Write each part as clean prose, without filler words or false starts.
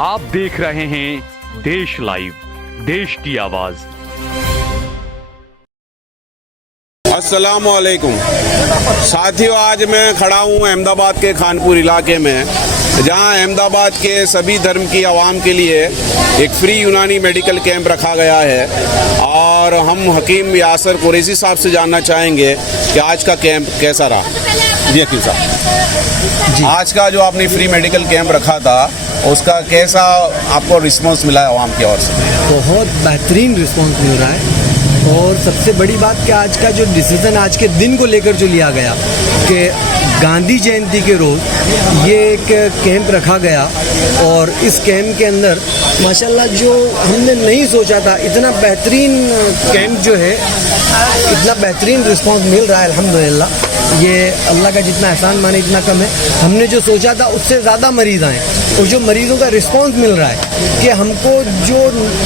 आप देख रहे हैं देश लाइव, देश की आवाज। अस्सलाम वालेकुम साथियों, आज मैं खड़ा हूँ अहमदाबाद के खानपुर इलाके में, जहाँ अहमदाबाद के सभी धर्म की आवाम के लिए एक फ्री यूनानी मेडिकल कैंप रखा गया है। और हम हकीम यासर कुरैशी साहब से जानना चाहेंगे कि आज का कैंप कैसा रहा। जी हकीम साहब, आज का जो आपने फ्री मेडिकल कैंप रखा था उसका कैसा आपको रिस्पांस मिला है आवाम की ओर से? बहुत बेहतरीन रिस्पांस मिल रहा है। और सबसे बड़ी बात कि आज का जो डिसीज़न आज के दिन को लेकर जो लिया गया कि गांधी जयंती के रोज़ ये एक कैंप रखा गया, और इस कैंप के अंदर माशाल्लाह जो हमने नहीं सोचा था, इतना बेहतरीन कैंप जो है, इतना बेहतरीन रिस्पांस मिल रहा है अल्हम्दुलिल्लाह। ये अल्लाह का जितना एहसान माने इतना कम है। हमने जो सोचा था उससे ज़्यादा मरीज़ आए, और जो मरीज़ों का रिस्पांस मिल रहा है कि हमको जो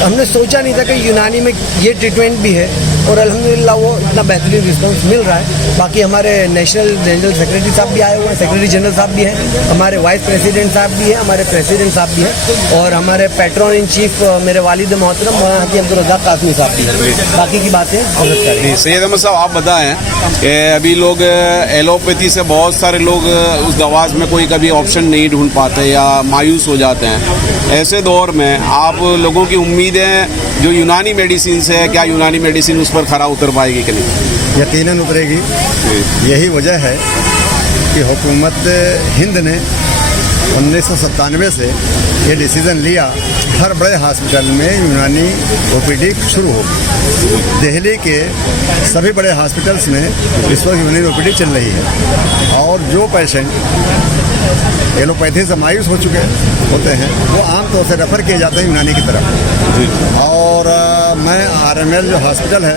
हमने सोचा नहीं था कि यूनानी में ये ट्रीटमेंट भी है, और अल्हम्दुलिल्लाह वो इतना बेहतरीन रिस्पांस मिल रहा है। बाकी हमारे नेशनल जनरल सेक्रेटरी साहब भी आए हुए हैं, सेक्रेटरी जनरल साहब भी हैं, हमारे वाइस प्रेसिडेंट साहब भी हैं, हमारे प्रेसिडेंट साहब भी हैं, और हमारे पैट्रॉन इन चीफ मेरे वालिद मोहतरम मौलाना हाजी अब्दुल रज़ाक कासमी साहब भी हैं। बाकी की बातें हजरत करें। सैयद अहमद साहब, आप बताएं कि अभी लोग एलोपैथी से बहुत सारे लोग उस दवा में कोई कभी ऑप्शन नहीं ढूंढ पाते या मायूस हो जाते हैं। ऐसे दौर में आप लोगों की उम्मीदें जो यूनानी मेडिसिन से है, क्या यूनानी मेडिसिन उस पर खरा उतर पाएगी कि नहीं? यकीनन उतरेगी। यही वजह है कि हुकूमत हिंद ने 1997 से ये डिसीज़न लिया, हर बड़े हॉस्पिटल में यूनानी ओपीडी शुरू हो। दिल्ली के सभी बड़े हॉस्पिटल्स में इस वक्त यूनानी ओपीडी चल रही है, और जो पेशेंट एलोपैथी से मायूस हो चुके होते हैं वो आमतौर से रेफ़र किए जाते हैं यूनानी की तरफ। और मैं RML जो हॉस्पिटल है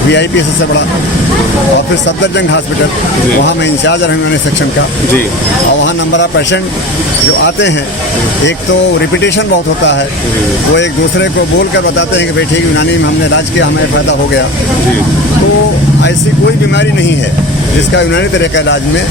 VIP सबसे बड़ा, और फिर सफदरजंग हॉस्पिटल, वहाँ मैं इंचार्ज रहा यूनानी सेक्शन का जी। और वहाँ नंबर ऑफ पेशेंट जो आते हैं, एक तो रिपीटेशन बहुत होता है, वो एक दूसरे को बोल कर बताते हैं कि भाई ठीक यूनानी में हमने इलाज किया, हमें फ़ायदा हो गया। तो ऐसी कोई बीमारी नहीं है जिसका यूनानी तरीका इलाज में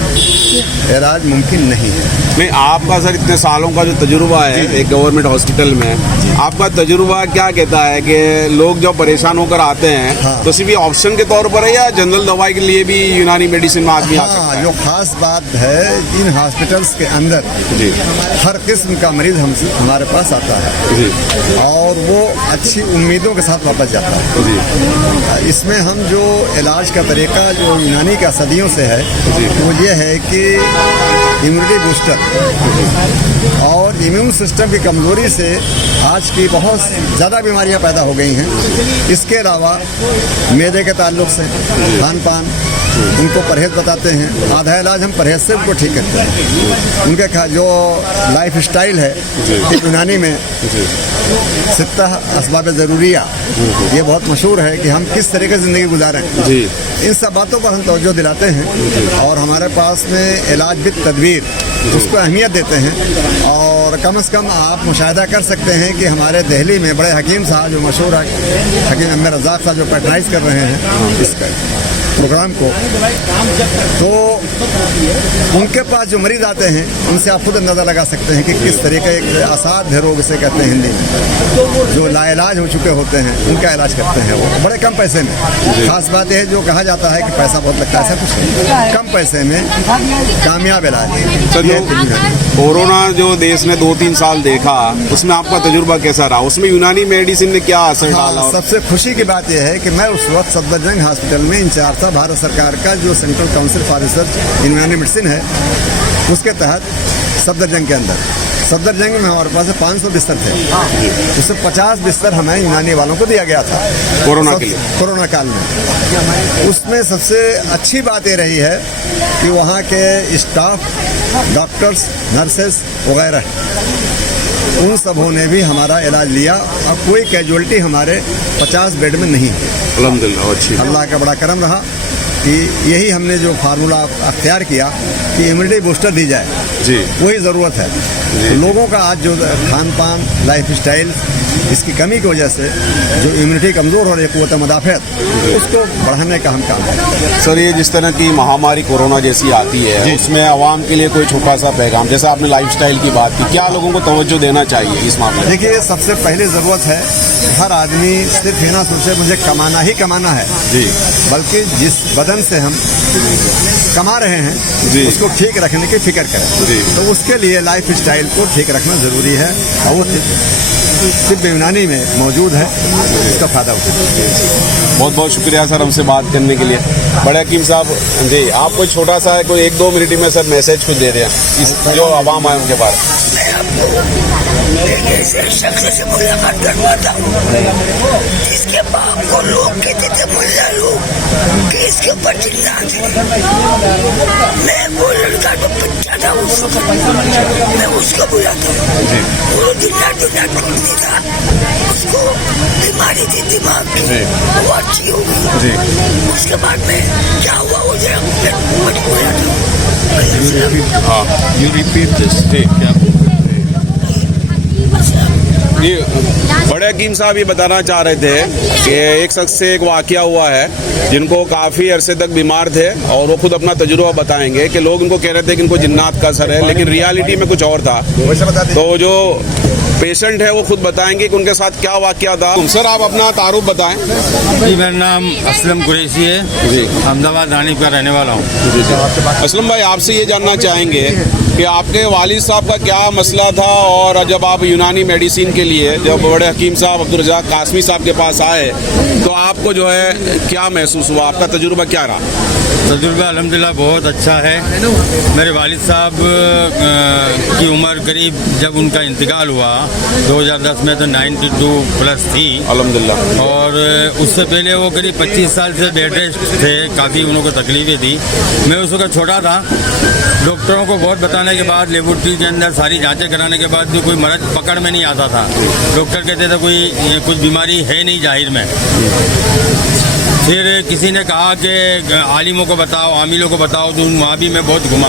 इलाज मुमकिन नहीं है। नहीं, आपका सर इतने सालों का जो तजुर्बा है एक गवर्नमेंट हॉस्पिटल में, आपका तजुर्बा क्या कहता है कि लोग जो परेशान होकर आते हैं तो सिर्फ ऑप्शन के तौर पर है या जनरल दवाई के लिए भी यूनानी मेडिसिन में आदमी आ सकता है? जो खास बात है, इन हॉस्पिटल्स के अंदर जी हर किस्म का मरीज हमारे पास आता है जी, और वो अच्छी उम्मीदों के साथ वापस जाता है जी। इसमें हम जो इलाज का तरीका जो यूनानी का सदियों से है वो ये है कि इम्यूनिटी बूस्टर, और इम्यून सिस्टम की कमज़ोरी से आज की बहुत ज़्यादा बीमारियां पैदा हो गई हैं। इसके अलावा मैदे के ताल्लुक से खान पान, उनको परहेज़ बताते हैं, आधा इलाज हम परहेज़ से उनको ठीक करते हैं। उनके जो लाइफ स्टाइल है यूनानी में सित्ता असबाब ज़रूरिया, ये बहुत मशहूर है कि हम किस तरह की ज़िंदगी गुजारें जी। इन सब बातों पर हम तवज्जो दिलाते हैं, और हमारे पास में इलाज बित तदबीर उसको अहमियत देते हैं। और कम से कम आप मुशाहिदा कर सकते हैं कि हमारे दिल्ली में बड़े हकीम साहब जो मशहूर हकीम अब्दुल रज़ाक साहब जो पैट्रनाइज कर रहे हैं इस प्रोग्राम को, तो उनके पास जो मरीज आते हैं उनसे आप खुद अंदाज़ा लगा सकते हैं कि किस तरीके एक असाध्य रोग से कहते हैं हिंदी में, जो लाइलाज हो चुके होते हैं उनका इलाज करते हैं वो बड़े कम पैसे में। खास बात यह है जो कहा जाता है कि पैसा बहुत लगता है, ऐसा कुछ नहीं, कम पैसे में कामयाब इलाज। कोरोना जो देश ने 2-3 साल देखा, उसमें आपका तजुर्बा कैसा रहा? उसमें यूनानी मेडिसिन ने क्या असर डाला? सबसे खुशी की बात यह है कि मैं उस वक्त सफदरजंग हॉस्पिटल में इंचार्ज था। भारत सरकार का जो सेंट्रल काउंसिल फॉर रिसर्च इन यूनानी मेडिसिन है, उसके तहत सफदरजंग के अंदर सफदरजंग में हमारे पास 500 बिस्तर थे, उससे 50 बिस्तर हमें यूनानी वालों को दिया गया था कोरोना के लिए, कोरोना काल में। उसमें सबसे अच्छी बात ये रही है कि वहाँ के स्टाफ, डॉक्टर्स, नर्सेस वगैरह, उन सबों ने भी हमारा इलाज लिया, और कोई कैजुअल्टी हमारे 50 बेड में नहीं है। अल्हम्दुलिल्लाह, अच्छी अल्लाह का बड़ा करम रहा कि यही हमने जो फार्मूला अख्तियार किया कि इम्यूनिटी बूस्टर दी जाए जी, वही ज़रूरत है। तो लोगों का आज जो खान पान, लाइफ स्टाइल इसकी कमी की वजह से जो इम्यूनिटी कमज़ोर हो रही है, क़ुव्वत मुदाफ़अत, उसको बढ़ाने का हम काम करें। सर, ये जिस तरह की महामारी कोरोना जैसी आती है, उसमें आवाम के लिए कोई छोटा सा पैगाम, जैसा आपने लाइफस्टाइल की बात की, क्या लोगों को तवज्जो देना चाहिए इस मामले में? देखिए, सबसे पहले ज़रूरत है हर आदमी सिर्फ ये ना सोचे मुझे कमाना ही कमाना है जी, बल्कि जिस बदन से हम कमा रहे हैं जी, उसको ठीक रखने की फिक्र करें जी। तो उसके लिए लाइफ स्टाइल को ठीक रखना ज़रूरी है और वो सिर्फ यूनानी में मौजूद है, इसका फ़ायदा उठाएं। बहुत बहुत शुक्रिया सर हमसे बात करने के लिए। बड़े हकीम साहब जी, आप कोई छोटा सा कोई 1-2 मिनट में सर मैसेज कुछ दे रहे हैं इस जो आवाम है उनके पास? मैं आपको एक ऐसे शख्स से मुलाकात करवाता हूँ जिसके बाप को लोग कहते थे मुल्ला लोग कि इसके ऊपर चिल्ला थे। मैं वो लड़का जो बच्चा था उस वक्त मैं उसको बुलाता हूँ, वो जिन्ना ढूंढती था, उसको बीमारी थी दिमाग की, वो अच्छी हो गई। उसके बाद में क्या हुआ वो जरा बुलाता हूँ। You repeat this. ये बड़े हकीम साहब ये बताना चाह रहे थे कि एक शख्स से एक वाकया हुआ है जिनको काफ़ी अरसे तक बीमार थे और वो खुद अपना तजुर्बा बताएंगे कि लोग उनको कह रहे थे कि इनको जिन्नात का असर है, लेकिन रियलिटी में कुछ और था। तो जो पेशेंट है वो खुद बताएंगे कि उनके साथ क्या वाकया था। सर, आप अपना तारुफ बताएं। जी, मेरा नाम असलम कुरैशी है जी, अहमदाबाद रानीप का रहने वाला हूँ। असलम भाई, आपसे ये जानना चाहेंगे कि आपके वालिद साहब का क्या मसला था और जब आप यूनानी मेडिसिन के लिए जब बड़े हकीम साहब अब्दुल रज़ाक कासमी साहब के पास आए तो आपको जो है क्या महसूस हुआ, आपका तजुर्बा क्या रहा? तजुर्बा अल्हम्दुलिल्लाह बहुत अच्छा है। मेरे वालिद साहब की उम्र करीब जब उनका इंतकाल हुआ 2010 में तो 92 प्लस थी अल्हम्दुलिल्लाह, और उससे पहले वो करीब 25 साल से बेड रेस्ट थे, काफ़ी उनको तकलीफें थी। मैं उस वक्त छोटा था, डॉक्टरों को बहुत बताने के बाद लेबोरेटरी के अंदर सारी जांचें कराने के बाद भी कोई मर्ज पकड़ में नहीं आता था। डॉक्टर कहते थे कोई कुछ बीमारी है नहीं जाहिर में। फिर किसी ने कहा कि आलिमों को बताओ, आमिलों को बताओ, तो वहाँ भी मैं बहुत घुमा।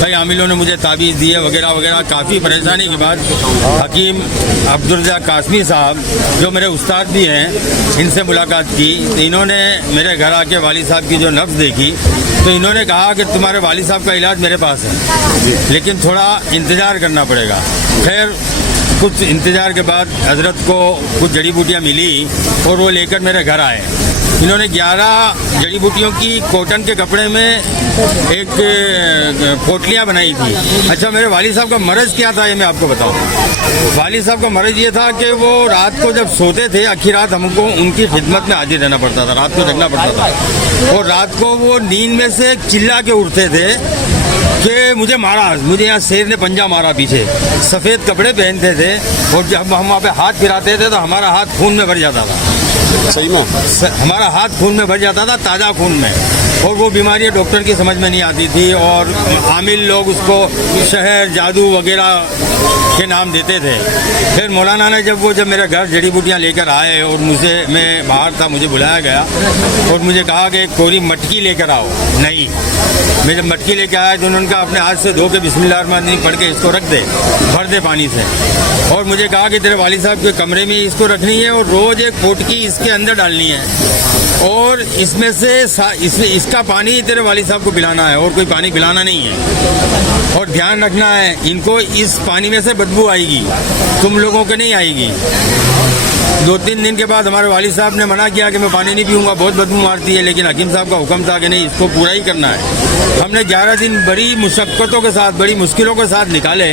कई आमिलों ने मुझे ताबीज़ दिए वगैरह वगैरह। काफ़ी परेशानी के बाद हकीम अब्दुल रज़ाक कासमी साहब जो मेरे उस्ताद भी हैं, इनसे मुलाकात की तो इन्होंने मेरे घर आके वालिद साहब की जो नब्ज़ देखी तो इन्होंने कहा कि तुम्हारे वालिद साहब का इलाज मेरे पास है, लेकिन थोड़ा इंतज़ार करना पड़ेगा। खैर, कुछ इंतज़ार के बाद हज़रत को कुछ जड़ी बूटियाँ मिली और वो लेकर मेरे घर आए। इन्होंने 11 जड़ी बूटियों की कॉटन के कपड़े में एक पोटलियाँ बनाई थी। अच्छा, मेरे वालिद साहब का मर्ज़ क्या था ये मैं आपको बताऊँ। वालिद साहब का मर्ज़ ये था कि वो रात को जब सोते थे, आखिर रात हमको उनकी खिदमत में हाजिर रहना पड़ता था, रात को जगना पड़ता था, और रात को वो नींद में से चिल्ला के उठते थे कि मुझे मारा, मुझे यहाँ शेर ने पंजा मारा पीछे। सफ़ेद कपड़े पहनते थे और जब हम वहाँ पे हाथ फिराते थे तो हमारा हाथ खून में भर जाता था। सही में हमारा हाथ खून में भर जाता था, ताज़ा खून में। और वो बीमारी डॉक्टर की समझ में नहीं आती थी और आमिल लोग उसको शहर जादू वगैरह के नाम देते थे। फिर मौलाना ने जब मेरे घर जड़ी बूटियाँ लेकर आए और मैं बाहर था, मुझे बुलाया गया और मुझे कहा कि एक कोरी मटकी लेकर आओ। नहीं, मैं जब मटकी लेकर आया तो उन्होंने कहा अपने हाथ से धो के बिस्मिल्लाहिर्रहमानिर्रहीम पढ़ के इसको रख दे, भर दे पानी से। और मुझे कहा कि तेरे वालिद साहब के कमरे में इसको रखनी है और रोज़ एक पोटकी इसके अंदर डालनी है और इसमें से इसका पानी तेरे वालिद साहब को पिलाना है और कोई पानी पिलाना नहीं है। और ध्यान रखना है, इनको इस पानी में से बदबू आएगी, तुम लोगों को नहीं आएगी। 2-3 दिन के बाद हमारे वालिद साहब ने मना किया कि मैं पानी नहीं पीऊँगा, बहुत बदबू मारती है, लेकिन हकीम साहब का हुक्म था कि नहीं, इसको पूरा ही करना है। हमने 11 दिन बड़ी मुशक्क़तों के साथ, बड़ी मुश्किलों के साथ निकाले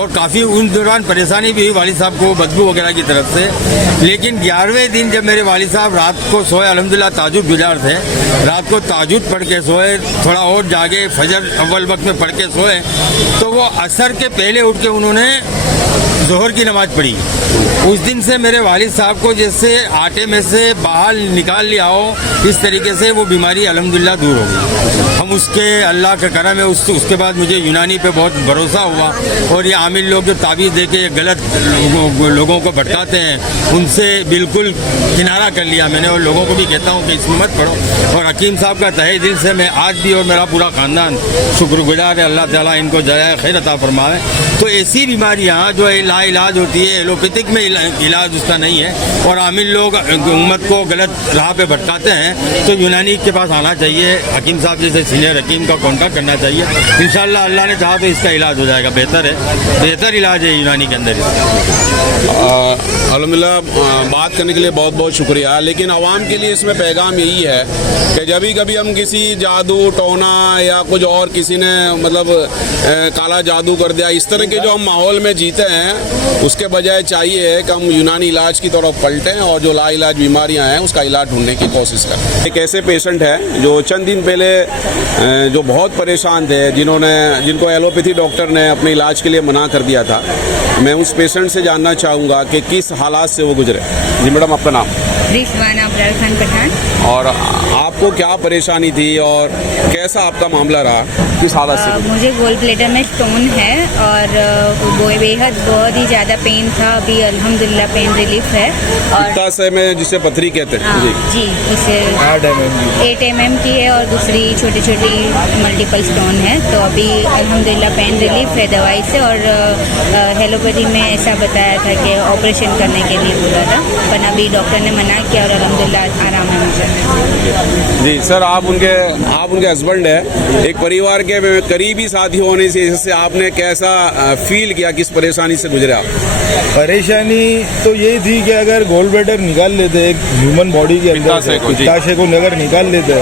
और काफ़ी उन दौरान परेशानी भी हुई वालिद साहब को बदबू वगैरह की तरफ से। लेकिन 11वें दिन जब मेरे वालिद साहब रात को सोए, अल्हम्दुलिल्लाह ताजुद गुजार थे, रात को ताजुद पढ़ के सोए, थोड़ा और जागे, फजर अव्वल वक्त में पढ़ के सोए, तो वो असर के पहले उठ के उन्होंने ज़ोहर की नमाज़ पढ़ी। उस दिन से मेरे वालिद साहब को जैसे आटे में से बाहर निकाल लिया हो, इस तरीके से वो बीमारी अल्हम्दुलिल्लाह दूर हो गई। हम उसके अल्लाह का करम है, उसके बाद मुझे यूनानी पे बहुत भरोसा हुआ और ये आमिल लोग जो ताबीज़ दे के गलत लोगों को भटकाते हैं, उनसे बिल्कुल किनारा कर लिया मैंने और लोगों को भी कहता हूँ कि इसमें मत पढ़ो। और हकीम साहब का तहे दिल से मैं आज भी और मेरा पूरा ख़ानदान शुक्रगुजार है, अल्लाह ताला इनको जज़ाए खैर अता फरमाए। तो ऐसी बीमारियाँ जो इलाज ना इलाज होती है, एलोपैथिक में इलाज उसका नहीं है, और आमिल लोग उम्मत को गलत राह पे भटकाते हैं, तो यूनानी के पास आना चाहिए। हकीम साहब जैसे सीनियर हकीम का कॉन्टैक्ट करना चाहिए। इंशाल्लाह अल्लाह ने चाहा तो इसका इलाज हो जाएगा। बेहतर इलाज है यूनानी के अंदर। अल्हम्दुलिल्लाह, बात करने के लिए बहुत बहुत शुक्रिया। लेकिन आवाम के लिए इसमें पैगाम यही है कि जब कभी हम किसी जादू टोना या कुछ और किसी ने मतलब काला जादू कर दिया, इस तरह के जो हम माहौल में जीते हैं, उसके बजाय चाहिए कि हम यूनानी इलाज की तरफ पलटें और जो लाइलाज बीमारियां हैं उसका इलाज ढूंढने की कोशिश करें। एक ऐसे पेशेंट है जो चंद दिन पहले जो बहुत परेशान थे, जिनको एलोपैथी डॉक्टर ने अपने इलाज के लिए मना कर दिया था। मैं उस पेशेंट से जानना चाहूँगा कि किस हालात से वो गुजरे। जी मैडम, आपका नाम? रिजवाना अब्रार खान पठान। और आपको क्या परेशानी थी और कैसा आपका मामला रहा, किस हालत से? मुझे गोल ब्लैडर में स्टोन है और वो बेहद बहुत ही ज़्यादा पेन था। अभी अल्हम्दुलिल्लाह पेन रिलीफ है। और पित्ताशय में जिसे पथरी कहते हैं। जी, इसे 8 mm की है और दूसरी छोटी छोटी मल्टीपल स्टोन है। तो अभी अल्हम्दुलिल्लाह पेन रिलीफ है दवाई से। और हेलोपैथी में ऐसा बताया था कि ऑपरेशन करने के लिए बोला था, पर अभी डॉक्टर ने मना किया और अल्हम्दुलिल्लाह आराम है मुझे। जी सर, आप उनके हस्बैंड है। एक परिवार के करीबी साथी होने से आपने कैसा फील किया, किस परेशानी से गुजरे आप? परेशानी तो ये थी कि अगर गोल ब्लैडर निकाल लेते एक ह्यूमन बॉडी के अंदर से, पित्ताशय को अगर निकाल लेते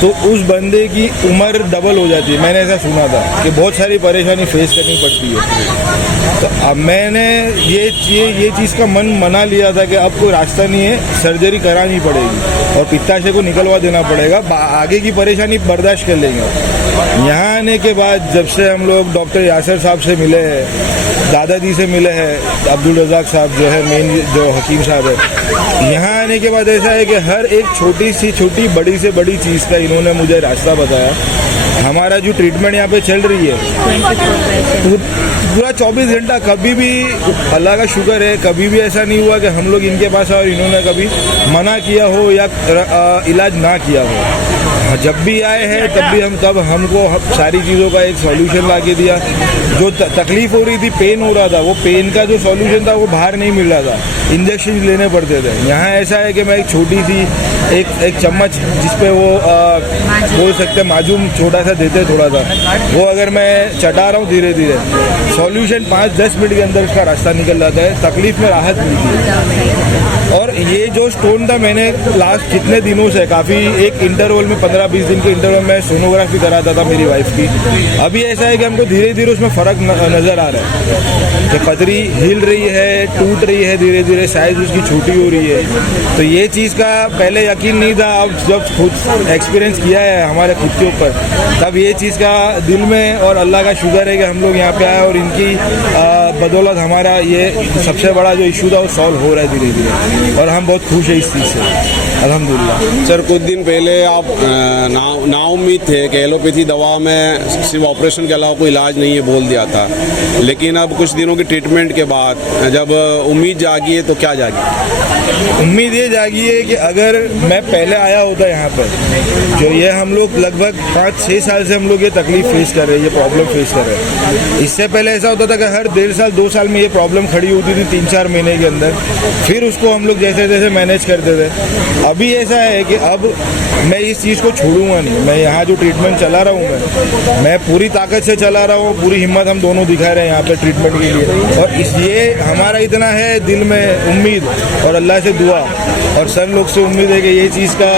तो उस बंदे की उम्र डबल हो जाती है। मैंने ऐसा सुना था कि बहुत सारी परेशानी फेस करनी पड़ती है। तो अब मैंने ये चीज़ का मन मना लिया था कि अब कोई रास्ता नहीं है, सर्जरी करानी पड़ेगी और पित्ताशय को निकलवा देना पड़ेगा, आगे की परेशानी बर्दाश्त कर लेंगे। यहाँ आने के बाद जब से हम लोग डॉक्टर यासर साहब से मिले हैं, दादाजी से मिले हैं, अब्दुल रज़ाक साहब जो है मेन जो हकीम साहब है, यहाँ आने के बाद ऐसा है कि हर एक छोटी बड़ी से बड़ी चीज़ का इन्होंने मुझे रास्ता बताया। हमारा जो ट्रीटमेंट यहाँ पे चल रही है पूरा 24 घंटा, कभी भी अल्लाह का शुक्र है, कभी भी ऐसा नहीं हुआ कि हम लोग इनके पास आए और इन्होंने कभी मना किया हो या इलाज ना किया हो। जब भी आए हैं तब हमको सारी चीज़ों का एक सॉल्यूशन ला के दिया। जो तकलीफ हो रही थी, पेन हो रहा था, वो पेन का जो सॉल्यूशन था वो बाहर नहीं मिल रहा था, इंजेक्शन लेने पड़ते थे। यहाँ ऐसा है कि मैं एक छोटी सी एक चम्मच जिसपे वो बोल सकते माजूम छोटा सा देते थोड़ा सा, वो अगर मैं चटा रहा हूँ धीरे धीरे, सॉल्यूशन 5-10 मिनट के अंदर उसका रास्ता निकल जाता है, तकलीफ में राहत मिलती है। और ये जो स्टोन था, मैंने लास्ट कितने दिनों से काफ़ी एक इंटरवल में 15-20 दिन के इंटरवल में सोनोग्राफी कराता था मेरी वाइफ की। अभी ऐसा है कि हमको धीरे धीरे उसमें फ़र्क नज़र आ रहा है कि पथरी हिल रही है, टूट रही है, धीरे धीरे साइज़ उसकी छोटी हो रही है। तो ये चीज़ का पहले यकीन नहीं था, अब जब खुद एक्सपीरियंस किया है हमारे खुद के ऊपर, तब ये चीज़ का दिल में, और अल्लाह का शुक्र है कि हम लोग यहाँ पे आए और इनकी बदौलत हमारा ये सबसे बड़ा जो इशू था वो सॉल्व हो रहा है धीरे धीरे, और हम बहुत खुश हैं इस चीज़ से, अल्हम्दुलिल्लाह। सर, कुछ दिन पहले आप नाउम्मीद थे कि एलोपैथी दवा में सिर्फ ऑपरेशन के अलावा कोई इलाज नहीं है बोल दिया था, लेकिन अब कुछ दिनों की ट्रीटमेंट के बाद जब उम्मीद जागी है तो क्या जागी? उम्मीद ये जागी है कि अगर मैं पहले आया होता यहाँ पर, जो ये हम लोग लगभग 5-6 साल से हम लोग ये तकलीफ फेस कर रहे हैं, ये प्रॉब्लम फेस कर रहे हैं। इससे पहले ऐसा होता था कि हर 1.5 साल 2 साल में ये प्रॉब्लम खड़ी होती थी 3-4 महीने के अंदर, फिर उसको हम लोग जैसे जैसे मैनेज करते थे। अभी ऐसा है कि अब मैं इस चीज़ को छोड़ूंगा नहीं। मैं यहाँ जो ट्रीटमेंट चला रहा हूँ, मैं पूरी ताकत से चला रहा हूँ, पूरी हिम्मत हम दोनों दिखा रहे हैं यहाँ पे ट्रीटमेंट के लिए। और इसलिए हमारा इतना है दिल में उम्मीद और अल्लाह से दुआ और सर लोग से उम्मीद है कि ये चीज़ का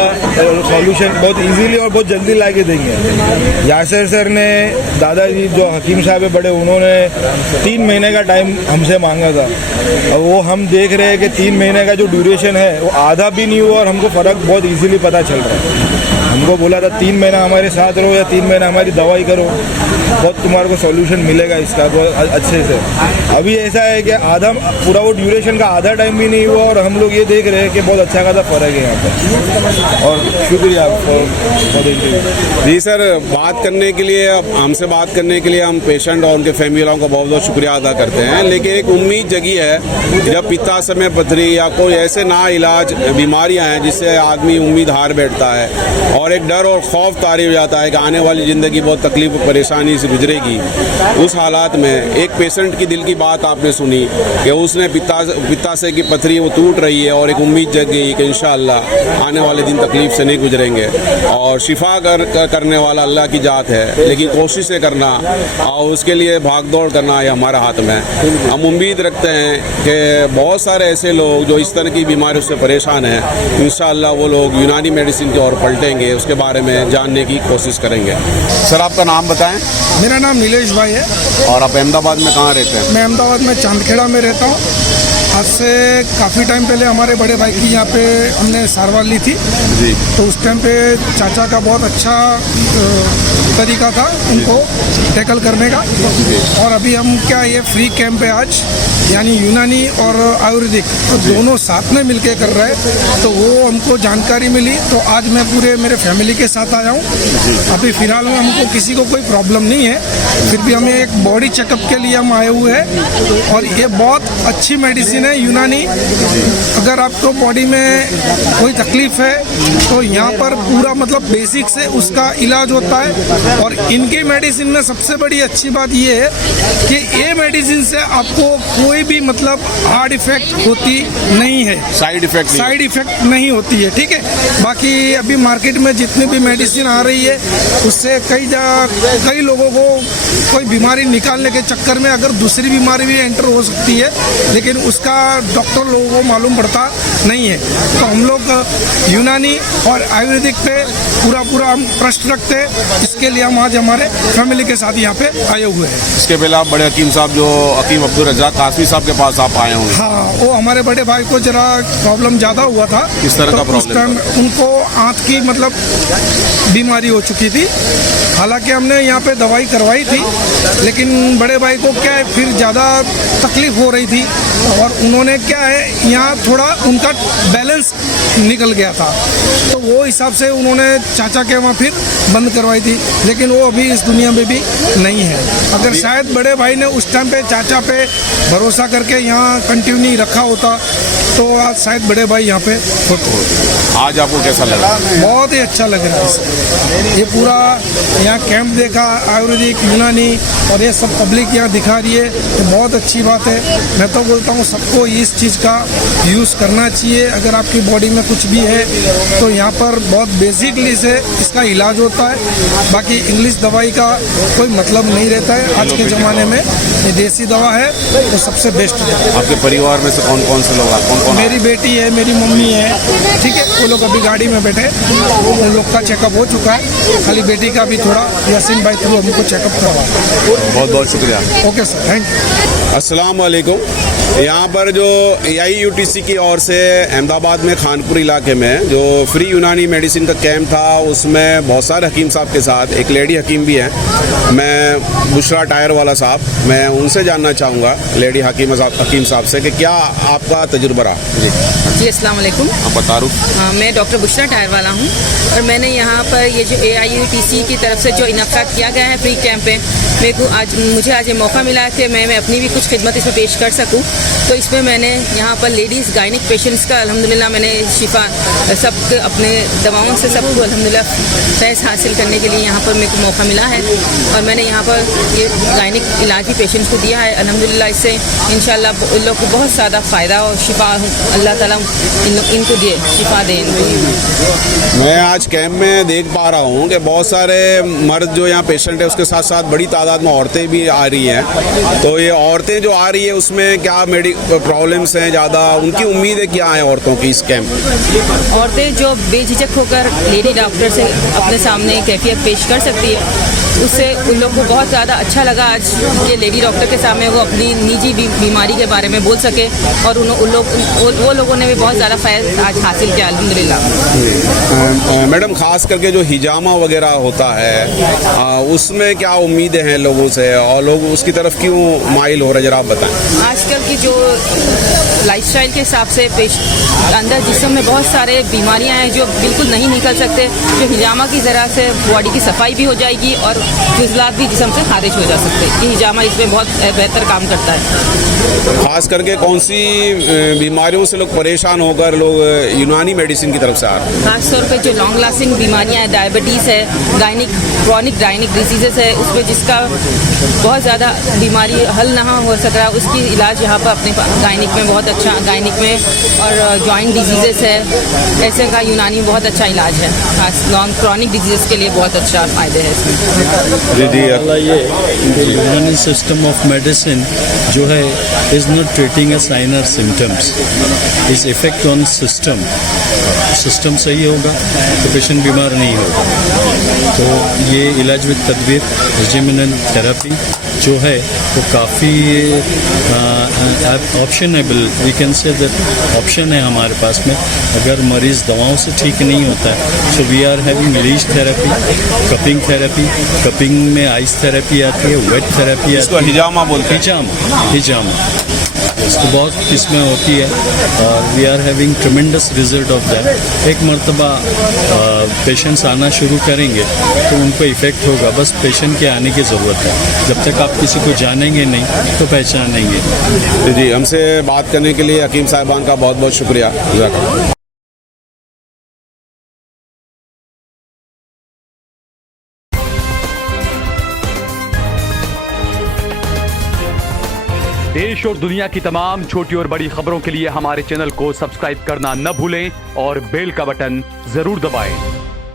सॉल्यूशन बहुत इजीली और बहुत जल्दी ला के देंगे। यासर सर ने, दादाजी जो हकीम साहब है बड़े, उन्होंने 3 महीने का टाइम हमसे मांगा था, और वो हम देख रहे हैं कि 3 महीने का जो ड्यूरेशन है वो आधा भी नहीं हुआ और हमको फ़र्क बहुत इजीली पता चल रहा है। हमको बोला था 3 महीना हमारे साथ रहो या 3 महीना हमारी दवाई करो, बहुत तुम्हारे को सॉल्यूशन मिलेगा इसका बहुत अच्छे से। अभी ऐसा है कि आधा पूरा वो ड्यूरेशन का आधा टाइम भी नहीं हुआ और हम लोग ये देख रहे हैं कि बहुत अच्छा खासा फ़र्क है यहाँ पर। और शुक्रिया आपको। जी सर, बात करने के लिए, हमसे बात करने के लिए हम पेशेंट और उनके फैमिली वालों का बहुत बहुत शुक्रिया अदा करते हैं। लेकिन एक उम्मीद जगी है, जब पित्ताशय में पथरी या कोई ऐसे ना इलाज बीमारियाँ हैं जिससे आदमी उम्मीद हार बैठता है और एक डर और खौफ तारी हो जाता है कि आने वाली ज़िंदगी बहुत तकलीफ और परेशानी से गुजरेगी। उस हालात में एक पेशेंट की दिल की बात आपने सुनी कि उसने पित्ताशय की पथरी वो टूट रही है और एक उम्मीद जग गई कि इंशाअल्लाह आने वाले दिन तकलीफ से नहीं गुजरेंगे और शिफा करने वाला अल्लाह की जात है, लेकिन कोशिशें करना और उसके लिए भाग दौड़ करना ये हमारे हाथ में है। हम उम्मीद रखते हैं कि बहुत सारे ऐसे लोग जो इस तरह की बीमारियों से परेशान हैं, इंशाअल्लाह वो लोग यूनानी मेडिसिन की ओर पलटेंगे, उसके बारे में जानने की कोशिश करेंगे। सर आपका नाम बताएं। मेरा नाम नीलेश भाई है और आप अहमदाबाद में कहाँ रहते हैं? मैं अहमदाबाद में चांदखेड़ा में रहता हूँ। आज से काफ़ी टाइम पहले हमारे बड़े भाई की यहाँ पे हमने सारवार ली थी जी। तो उस टाइम पे चाचा का बहुत अच्छा तरीका था उनको टैकल करने का। और अभी हम क्या ये फ्री कैंप है आज, यानी यूनानी और आयुर्वेदिक तो दोनों साथ में मिलके कर रहे हैं, तो वो हमको जानकारी मिली तो आज मैं पूरे मेरे फैमिली के साथ आया हूँ। अभी फ़िलहाल में हमको किसी को कोई प्रॉब्लम नहीं है, फिर भी हमें एक बॉडी चेकअप के लिए हम आए हुए हैं और ये बहुत अच्छी मेडिसिन है यूनानी। अगर आपको बॉडी में कोई तकलीफ है तो यहाँ पर पूरा मतलब बेसिक से उसका इलाज होता है। और इनकी मेडिसिन में सबसे बड़ी अच्छी बात ये है कि ये मेडिसिन से आपको कोई भी मतलब हार्ड इफेक्ट होती नहीं है, साइड इफेक्ट नहीं होती है, ठीक है। बाकी अभी मार्केट में जितनी भी मेडिसिन आ रही है उससे कई लोगों को कोई बीमारी निकालने के चक्कर में अगर दूसरी बीमारी भी एंटर हो सकती है, लेकिन उसका डॉक्टर लोगों को मालूम पड़ता नहीं है। तो हम लोग यूनानी और आयुर्वेदिक पे पूरा हम ट्रस्ट रखते हैं, इसके लिए हम आज हमारे फैमिली के साथ यहाँ पे आए हुए हैं। इसके पहले आप बड़े हकीम साहब जो हकीम अब्दुल रज़ाक कासमी साहब के पास आप आए होंगे। हाँ, वो हमारे बड़े भाई को जरा प्रॉब्लम ज़्यादा हुआ था। किस तरह का प्रॉब्लम? उनको आँख की मतलब बीमारी हो चुकी थी। हालांकि हमने यहाँ पे दवाई करवाई थी, लेकिन बड़े भाई को क्या है फिर ज़्यादा तकलीफ हो रही थी और उन्होंने क्या है यहाँ थोड़ा उनका बैलेंस निकल गया था, तो वो हिसाब से उन्होंने चाचा के वहाँ फिर बंद करवाई थी, लेकिन वो अभी इस दुनिया में भी नहीं है। अगर शायद बड़े भाई ने उस टाइम पे चाचा पे भरोसा करके यहाँ कंटिन्यू रखा होता तो आज शायद बड़े भाई यहाँ पे होते। आज आपको कैसा लगा? बहुत ही अच्छा लग रहा है। ये पूरा यहाँ कैंप देखा, आयुर्वेदिक यूनानी और ये सब पब्लिक यहाँ दिखा रही है, तो बहुत अच्छी बात है। मैं तो बोलता हूँ सबको इस चीज़ का यूज़ करना चाहिए। अगर आपकी बॉडी में कुछ भी है तो यहाँ पर बहुत बेसिकली से इसका इलाज होता है। बाकी इंग्लिश दवाई का कोई मतलब नहीं रहता है आज के ज़माने में। ये देसी दवा है तो सबसे बेस्ट है। आपके परिवार में से कौन कौन से लोग? कौन? मेरी बेटी है, मेरी मम्मी है, ठीक है। वो लोग अभी गाड़ी में बैठे, उन लोग का चेकअप हो चुका है, खाली बेटी का भी थोड़ा यासीन भाई थ्रू हमको चेकअप करवा। बहुत बहुत शुक्रिया। Okay sir, thank you. अस्सलाम वालेकुम। यहाँ पर जो AIUTC की ओर से अहमदाबाद में खानपुर इलाके में जो फ्री यूनानी मेडिसिन का कैंप था, उसमें बहुत सारे हकीम साहब के साथ एक लेडी हकीम भी हैं। मैं बुशरा टायर वाला साहब, मैं उनसे जानना चाहूँगा लेडी हकीम साहब से कि क्या आपका तजुर्बा रहा। जी अस्सलाम वालेकुम। आपका तारुफ? हाँ, मैं डॉक्टर बुशरा टायर वाला हूँ और मैंने यहाँ पर ये जो AIUTC की तरफ से जो इनक़ाद किया गया है फ्री कैंप पे, मुझे आज ये मौका मिला है कि मैं अपनी भी कुछ खिदमत इसमें पेश कर सकूँ। तो इसमें मैंने यहाँ पर लेडीज़ गायनिक पेशेंट्स का अल्हम्दुलिल्लाह मैंने शिफा सब अपने दवाओं से सबको अल्हम्दुलिल्लाह फैज़ हासिल करने के लिए यहाँ पर मेरे को मौका मिला है और मैंने यहाँ पर ये गायनिक इलाज भी पेशेंट्स को दिया है। अल्हम्दुलिल्लाह इससे इंशाअल्लाह उन लोग को बहुत ज़्यादा फ़ायदा और शिफा अल्लाह ताला इनको दे, शिफा दे इनको। मैं आज कैंप में देख पा रहा हूँ कि बहुत सारे मर्द जो यहाँ पेशेंट है, उसके साथ साथ बड़ी तादाद में औरतें भी आ रही हैं। तो ये औरतें जो आ रही है उसमें क्या प्रॉब्लम्स हैं ज़्यादा, उनकी उम्मीदें क्या हैं औरतों की इस कैंप में? औरतें जो बेझिझक होकर लेडी डॉक्टर से अपने सामने कैफियत पेश कर सकती है, उससे उन लोग को बहुत ज़्यादा अच्छा लगा आज के लेडी डॉक्टर के सामने वो अपनी निजी बीमारी के बारे में बोल सके और वो लोगों ने भी बहुत ज़्यादा फ़ायदा आज हासिल किया अल्हम्दुलिल्लाह। मैडम, खास करके जो हिजामा वगैरह होता है उसमें क्या उम्मीदें हैं लोगों से और लोग उसकी तरफ क्यों माइल हो रहे, जरा आप बताएं। आजकल की जो लाइफस्टाइल के हिसाब से अंदर जिस्म में बहुत सारे बीमारियां हैं जो बिल्कुल नहीं निकल सकते, जो हिजामा की ज़रा से बॉडी की सफाई भी हो जाएगी और फिजलात भी जिस्म से खारिज हो जा सकते हैं। ये हिजामा इसमें बहुत बेहतर काम करता है। खास करके कौन सी बीमारियों से लोग परेशान होकर लोग यूनानी मेडिसिन की तरफ से आ रहे हैं? खासतौर पे जो लॉन्ग लास्टिंग बीमारियां हैं, डायबिटीज़ है, क्रॉनिक गायनिक डिजीजेस है, उसमें जिसका बहुत ज़्यादा बीमारी हल ना हो सक रहा, उसकी इलाज यहाँ पर अपने गायनिक में बहुत अच्छा, गायनिक में और जॉइंट डिजीजेस है, ऐसे का यूनानी बहुत अच्छा इलाज है। खास लॉन्ग क्रॉनिक डिजीजेस के लिए बहुत अच्छा फ़ायदे है इसमें। ये यूनानी सिस्टम ऑफ मेडिसिन जो है is not treating as sign or symptoms, is effect on system सही होगा तो पेशेंट बीमार नहीं होगा। तो ये इलाज विद तदबीर रेजिमिनल थेरेपी जो है वो काफ़ी optionable, we can say that option है हमारे पास में। अगर मरीज़ दवाओं से ठीक नहीं होता है so we are having leech therapy, cupping में आइस थेरेपी आती है, वेट थेरेपी आती है, हिजामा बोलते हैं। हिजामा इसको बहुत किस्में होती है और we are having tremendous result of that. एक मरतबा पेशेंट्स आना शुरू करेंगे तो उनको इफ़ेक्ट होगा, बस पेशेंट के आने की ज़रूरत है। जब तक आप किसी को जानेंगे नहीं तो पहचानेंगे। जी, हमसे बात करने के लिए हकीम साहिबान का बहुत बहुत शुक्रिया। देश और दुनिया की तमाम छोटी और बड़ी खबरों के लिए हमारे चैनल को सब्सक्राइब करना न भूलें और बेल का बटन जरूर दबाएं।